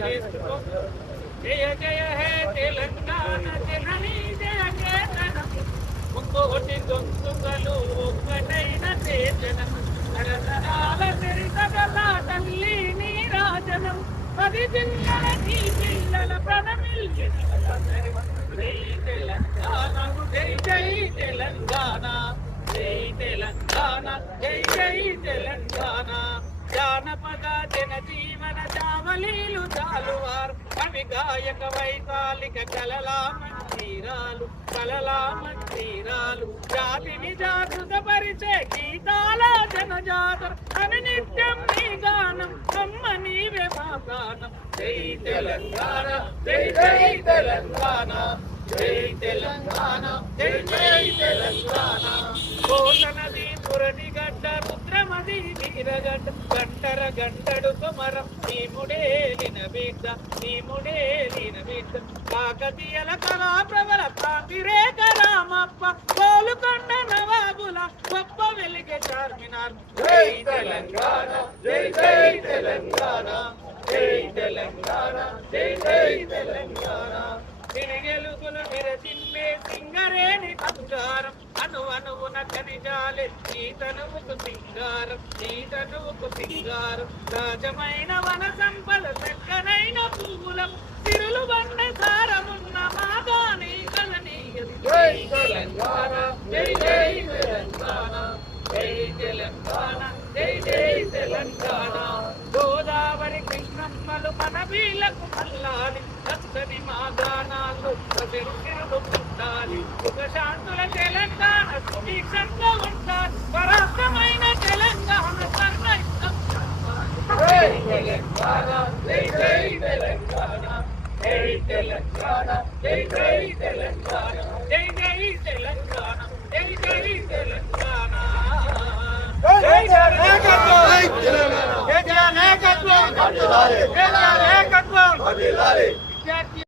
చేసుకో. జయ జయ హే తెలంగాణ జననీ జయ కేతనం, ముక్కోటి గొంతుకలు ఒక్కటైన చేతనం, తరతరాల చరితగల తల్లి నీరాజనం, 10 జిల్లల నీ పిల్లల ప్రణమిల్చిన జై తెలంగాణ, జై జై తెలంగాణ, జై తెలంగాణ, జై జై తెలంగాణ. జానపద జనజీవన జావలీలు జాలువారు, కవి గాయక వైతాళిక కలలా మందిరాలు, కలలా మందిరాలు, జాతిని జాగృతపరిచే గీతాల జనజాతర, అని నిత్యం నీ గానం, అమ్మ నీవే మా గానం. జై తెలంగాణ, జై జై తెలంగాణ, జై తెలంగాణ, జై జై తెలంగాణ. కోటనది పురనిగడ్డ రుద్రమది వీరగడ్డ, గంటర గంటడు కుమరం నీముడేలిన బిడ్డ, నీముడేలిన బిడ్డ. కాకతీయల కళా ప్రబల కాంతిరేఖ రామప్ప, కోలుకొండ నవాబుల గొప్ప వెలిగే చార్మినార్. జై తెలంగాణ, జై జై తెలంగాణ, జై తెలంగాణ, జై జై తెలంగాణ. తిరిగెలుగులు విరచిల్లే సింగరేణి బంగారం, అను అనువున ఖనిజాలే ఈ తనువుకు సింగారం, ఈ తనువుకు సింగారం. రాజమైన వన సంపద చక్కనైన పువ్వులం, తిరులు బండ సారమున్న మాగాని కలనీయది. జై తెలంగాణ, జై జై తెలంగాణ, జై తెలంగాణ, జై జై తెలంగాణ. గోదావరి కృష్ణమ్మలు మన వీళ్ళకు మల్లాలి, చక్కని మా గానాలు ప్రతిరులు పుట్టాలి. సుఖ శాంతుల తెలంగాణ సుభిక్షంగా ఉంటారు, పరాక్రమైన తెలంగాణ సర్వైతం. జై తెలంగాణ, జై జై తెలంగాణ, జై తెలంగాణ, జై జై తెలంగాణ, జై జై తెలంగాణ, జై జై తెలంగాణ. జై నాయకత్వం, జై నాయకత్వం, జై నాయకత్వం.